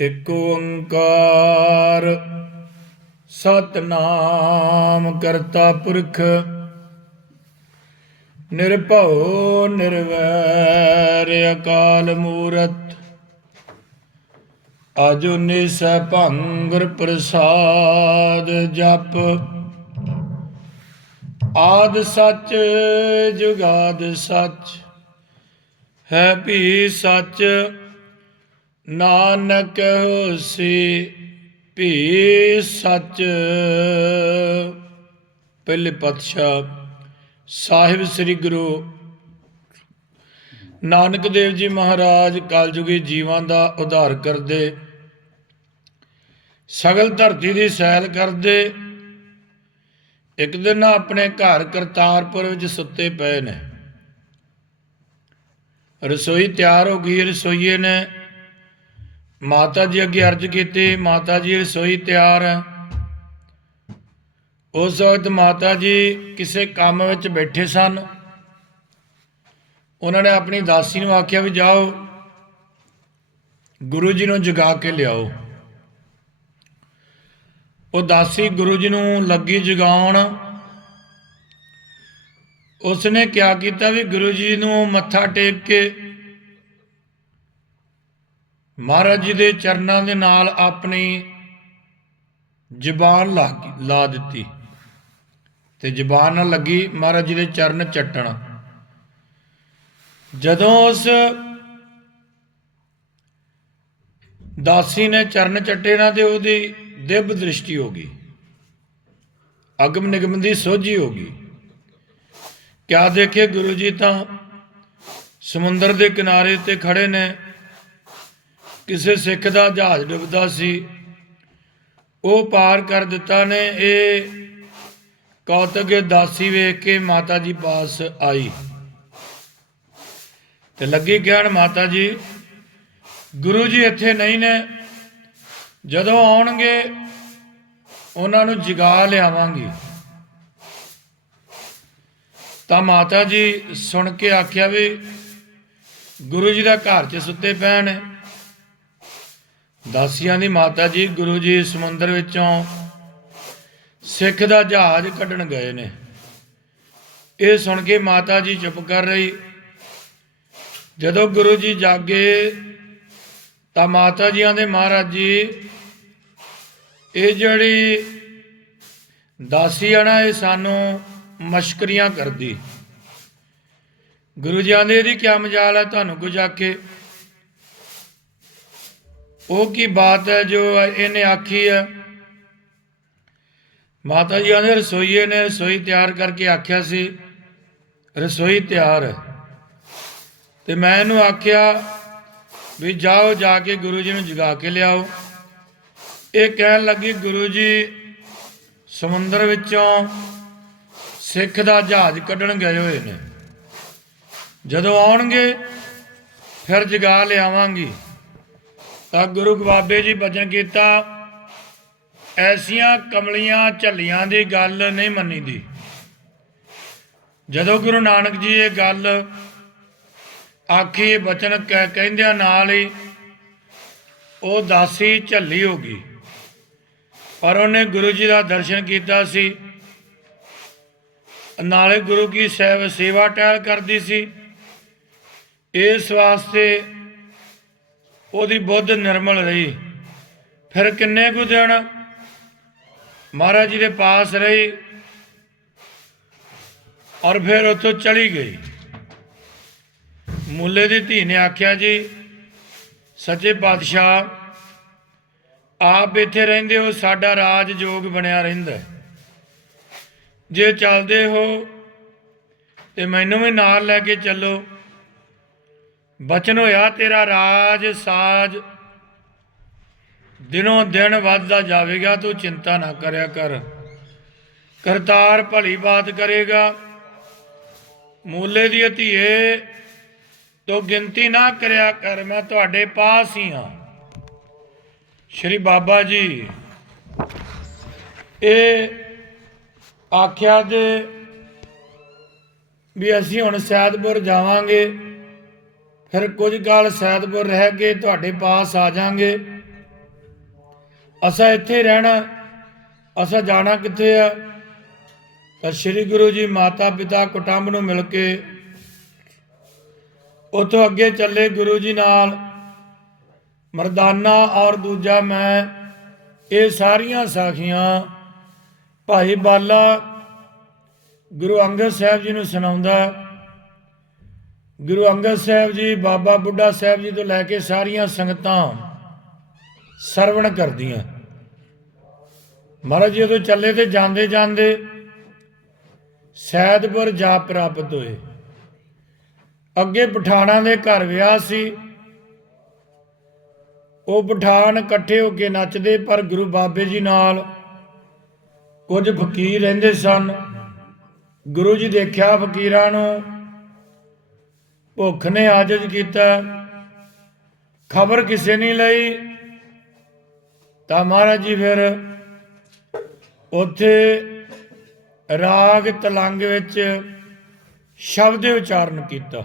ਇਕ ਓੰਕਾਰ ਸਤਨਾਮ ਕਰਤਾ ਪੁਰਖ, ਨਿਰਭਉ ਨਿਰਵੈਰ ਅਕਾਲ ਮੂਰਤ, ਅਜੁਨੀ ਸੈਭੰਗੁਰ ਪ੍ਰਸਾਦ ਜਪ। ਆਦ ਸੱਚ, ਜੁਗਾਦ ਸੱਚ, ਹੈ ਵੀ ਸੱਚ ਨਾਨਕ ਹੋਸੀ ਭੀ ਸੱਚ। ਪਹਿਲੇ ਪਾਤਸ਼ਾਹ ਸਾਹਿਬ ਸ੍ਰੀ ਗੁਰੂ ਨਾਨਕ ਦੇਵ ਜੀ ਮਹਾਰਾਜ ਕਲਯੁਗੀ ਜੀਵਾਂ ਦਾ ਉਧਾਰ ਕਰਦੇ, ਸਗਲ ਧਰਤੀ ਦੀ ਸੈਰ ਕਰਦੇ, ਇੱਕ ਦਿਨ ਆਪਣੇ ਘਰ ਕਰਤਾਰਪੁਰ ਵਿੱਚ ਸੁੱਤੇ ਪਏ ਨੇ। ਰਸੋਈ ਤਿਆਰ ਹੋ ਗਈ, ਰਸੋਈਏ ਨੇ ਮਾਤਾ ਜੀ ਅੱਗੇ ਅਰਜ਼ ਕੀਤੀ, ਮਾਤਾ ਜੀ ਰਸੋਈ ਤਿਆਰ ਹੈ ਉਸ ਵਕਤ ਮਾਤਾ ਜੀ ਕਿਸੇ ਕੰਮ ਵਿੱਚ ਬੈਠੇ ਸਨ। ਉਹਨਾਂ ਨੇ ਆਪਣੀ ਦਾਸੀ ਨੂੰ ਆਖਿਆ ਵੀ ਜਾਓ, ਗੁਰੂ ਜੀ ਨੂੰ ਜਗਾ ਕੇ ਲਿਆਓ। ਉਹ ਦਾਸੀ ਗੁਰੂ ਜੀ ਨੂੰ ਲੱਗੀ ਜਗਾਉਣ। ਉਸਨੇ ਕਿਆ ਕੀਤਾ ਵੀ ਗੁਰੂ ਜੀ ਨੂੰ ਮੱਥਾ ਟੇਕ ਕੇ ਮਹਾਰਾਜ ਜੀ ਦੇ ਚਰਨਾਂ ਦੇ ਨਾਲ ਆਪਣੀ ਜਬਾਨ ਲਾ ਲਾ ਦਿੱਤੀ। ਤੇ ਜਬਾਨ ਨਾਲ ਲੱਗੀ ਮਹਾਰਾਜ ਜੀ ਦੇ ਚਰਨ ਚੱਟਣ। ਜਦੋਂ ਉਸ ਦਾਸੀ ਨੇ ਚਰਨ ਚੱਟੇ ਨਾ ਤੇ ਉਹਦੀ ਦਿਵ ਦ੍ਰਿਸ਼ਟੀ ਹੋ ਗਈ। ਅਗਮ ਨਿਗਮ ਦੀ ਸੋਝੀ ਹੋ ਗਈ। ਕਿਆ ਦੇਖੇ ਗੁਰੂ ਜੀ ਤਾਂ ਸਮੁੰਦਰ ਦੇ ਕਿਨਾਰੇ ਤੇ ਖੜੇ ਨੇ। ਕਿਸੇ ਸਿੱਖ ਦਾ ਜਹਾਜ਼ ਡੁੱਬਦਾ ਸੀ, ਉਹ ਪਾਰ ਕਰ ਦਿੱਤਾ ਨੇ। ਇਹ ਕੌਤਕ ਦਾਸੀ ਵੇਖ ਕੇ ਮਾਤਾ ਜੀ ਪਾਸ ਆਈ। ਤੇ ਲੱਗੀ ਕਹਿਣ ਮਾਤਾ ਜੀ ਗੁਰੂ ਜੀ ਇੱਥੇ ਨਹੀਂ ਨੇ। ਜਦੋਂ ਆਉਣਗੇ, ਉਹਨਾਂ ਨੂੰ ਜਗਾ ਲਿਆਵਾਂਗੀ। ਤਾਂ ਮਾਤਾ ਜੀ ਸੁਣ ਕੇ ਆਖਿਆ ਵੀ, ਗੁਰੂ ਜੀ ਦਾ ਘਰ 'ਚ ਸੁੱਤੇ ਪੈਣ ਦਾਸੀਆਂ ਦੀ ਮਾਤਾ ਜੀ ਗੁਰੂ ਜੀ ਸਮੁੰਦਰ ਵਿੱਚੋਂ ਸਿੱਖ ਦਾ ਜਹਾਜ਼ ਕੱਢਣ ਗਏ ਨੇ। ਇਹ ਸੁਣ ਕੇ ਮਾਤਾ ਜੀ ਚੁੱਪ ਕਰ ਰਹੀ। ਜਦੋਂ ਗੁਰੂ ਜੀ ਜਾਗੇ ਤਾਂ ਮਾਤਾ ਜੀਆਂ ਦੇ ਮਹਾਰਾਜ ਜੀ, ਇਹ ਜਿਹੜੀ ਦਾਸੀ ਆ ਨਾ, ਇਹ ਸਾਨੂੰ ਮਸ਼ਕਰੀਆਂ ਕਰਦੀ। ਗੁਰੂ ਜੀ ਆਂਦੇ, ਇਹਦੀ ਕੀ ਮਜਾਲ ਹੈ ਤੁਹਾਨੂੰ ਕੁਝ ਆਖੇ? ਉਹ ਕੀ ਬਾਤ ਹੈ ਜੋ ਇਹਨੇ ਆਖੀ ਹੈ? ਮਾਤਾ ਜੀ ਆਂਦੇ ਰਸੋਈਏ ਨੇ ਰਸੋਈ ਤਿਆਰ ਕਰਕੇ ਆਖਿਆ ਸੀ। ਰਸੋਈ ਤਿਆਰ ਹੈ। ਤੇ ਮੈਂ ਇਹਨੂੰ ਆਖਿਆ ਵੀ ਜਾਓ, ਜਾ ਕੇ ਗੁਰੂ ਜੀ ਨੂੰ ਜਗਾ ਕੇ ਲਿਆਓ। ਇਹ ਕਹਿਣ ਲੱਗੀ, ਗੁਰੂ ਜੀ ਸਮੁੰਦਰ ਵਿੱਚੋਂ ਸਿੱਖ ਦਾ ਜਹਾਜ਼ ਕੱਢਣ ਗਏ ਹੋਏ ਨੇ। ਜਦੋਂ ਆਉਣਗੇ, ਫਿਰ ਜਗਾ ਲਿਆਵਾਂਗੀ। ਤਾਂ ਗੁਰੂ ਗਵਾਬੇ ਜੀ ਬਚਨ ਕੀਤਾ। ਐਸੀਆਂ ਕਮਲੀਆਂ ਝੱਲੀਆਂ ਦੀ ਗੱਲ ਨਹੀਂ ਮੰਨੀਦੀ। ਜਦੋਂ ਗੁਰੂ ਨਾਨਕ ਜੀ ਇਹ ਗੱਲ ਆਖੀ, ਬਚਨ ਕਹਿ- ਕਹਿੰਦਿਆਂ ਨਾਲ ਹੀ ਉਹ ਦਾਸੀ ਝੱਲੀ ਹੋ ਗਈ। ਪਰ ਉਹਨੇ ਗੁਰੂ ਜੀ ਦਾ ਦਰਸ਼ਨ ਕੀਤਾ ਸੀ। ਨਾਲੇ ਗੁਰੂ ਕੀ ਸੇਵ ਸੇਵਾ ਟਹਿਲ ਕਰਦੀ ਸੀ। ਇਸ ਵਾਸਤੇ ਉਹਦੀ ਬੁੱਧ ਨਿਰਮਲ ਰਹੀ। ਫਿਰ ਕਿੰਨੇ ਕੁ ਦਿਨ ਮਹਾਰਾਜ ਜੀ ਦੇ ਪਾਸ ਰਹੀ ਔਰ ਫਿਰ ਉੱਥੋਂ ਚਲੀ ਗਈ। ਮੁੱਲੇ ਦੀ ਧੀ ਨੇ ਆਖਿਆ, ਜੀ, ਸੱਚੇ ਪਾਤਸ਼ਾਹ, ਆਪ ਇੱਥੇ ਰਹਿੰਦੇ ਹੋ, ਸਾਡਾ ਰਾਜ ਜੋਗ ਬਣਿਆ ਰਹਿੰਦਾ ਜੇ ਚੱਲਦੇ ਹੋ ਤੇ ਮੈਨੂੰ ਵੀ ਨਾਲ ਲੈ ਕੇ ਚੱਲੋ। ਬਚਨ ਹੋਇਆ ਤੇਰਾ ਰਾਜ ਸਾਜ। ਦਿਨੋਂ ਦਿਨ ਵੱਧਦਾ ਜਾਵੇਗਾ, ਤੂੰ ਚਿੰਤਾ ਨਾ ਕਰਿਆ ਕਰ। ਕਰਤਾਰ ਭਲੀ ਬਾਤ ਕਰੇਗਾ। ਮੂਲੇ ਦੀ ਧੀਏ, ਤੋ ਗਿਣਤੀ ਨਾ ਕਰਿਆ ਕਰ, ਮੈਂ ਤੁਹਾਡੇ ਪਾਸ ਹੀ ਹਾਂ। ਸ਼੍ਰੀ ਬਾਬਾ ਜੀ, ਇਹ ਆਖਿਆ ਦੇ ਵੀ ਅਸੀਂ ਹੁਣ ਸੈਦਪੁਰ ਜਾਵਾਂਗੇ। ਫਿਰ ਕੁਝ ਕਾਲ ਸੈਦਪੁਰ ਰਹਿ ਕੇ ਤੁਹਾਡੇ ਪਾਸ ਆ ਜਾਾਂਗੇ। ਅਸਾਂ ਇੱਥੇ ਰਹਿਣਾ, ਅਸਾਂ ਜਾਣਾ ਕਿੱਥੇ ਆ? ਤਾਂ ਸ੍ਰੀ ਗੁਰੂ ਜੀ ਮਾਤਾ ਪਿਤਾ ਕੁਟੰਬ ਨੂੰ ਮਿਲ ਕੇ ਉਥੋਂ ਅੱਗੇ ਚੱਲੇ ਗੁਰੂ ਜੀ ਨਾਲ। ਮਰਦਾਨਾ ਔਰ ਦੂਜਾ ਮੈਂ, ਇਹ ਸਾਰੀਆਂ ਸਾਖੀਆਂ, ਭਾਈ ਬਾਲਾ ਗੁਰੂ ਅੰਗਦ ਸਾਹਿਬ ਜੀ ਨੂੰ ਸੁਣਾਉਂਦਾ। ਗੁਰੂ ਅੰਗਦ ਸਾਹਿਬ ਜੀ, ਬਾਬਾ ਬੁੱਢਾ ਸਾਹਿਬ ਜੀ ਤੋਂ ਲੈ ਕੇ ਸਾਰੀਆਂ ਸੰਗਤਾਂ ਸਰਵਣ ਕਰਦੀਆਂ। ਮਹਾਰਾਜ ਜੀ ਉਦੋਂ ਚੱਲੇ ਤੇ ਜਾਂਦੇ ਜਾਂਦੇ ਸੈਦਪੁਰ ਜਾ ਪ੍ਰਾਪਤ ਹੋਏ। ਅੱਗੇ ਪਠਾਣਾ ਦੇ ਘਰ ਵਿਆਹ ਸੀ। ਉਹ ਪਠਾਨ ਇਕੱਠੇ ਹੋ ਕੇ ਨੱਚਦੇ, ਪਰ ਗੁਰੂ ਬਾਬੇ ਜੀ ਨਾਲ ਕੁਝ ਫਕੀਰ ਰਹਿੰਦੇ ਸਨ। ਗੁਰੂ ਜੀ ਦੇਖਿਆ ਫਕੀਰਾਂ ਨੂੰ ਭੁੱਖ ਨੇ ਆਜਜ਼ ਕੀਤਾ, ਖਬਰ ਕਿਸੇ ਨਹੀਂ ਲਈ, ਤਾਂ ਮਹਾਰਾਜ ਜੀ ਫਿਰ ਉੱਥੇ ਰਾਗ ਤਲੰਗ ਵਿੱਚ ਸ਼ਬਦ ਉਚਾਰਨ ਕੀਤਾ।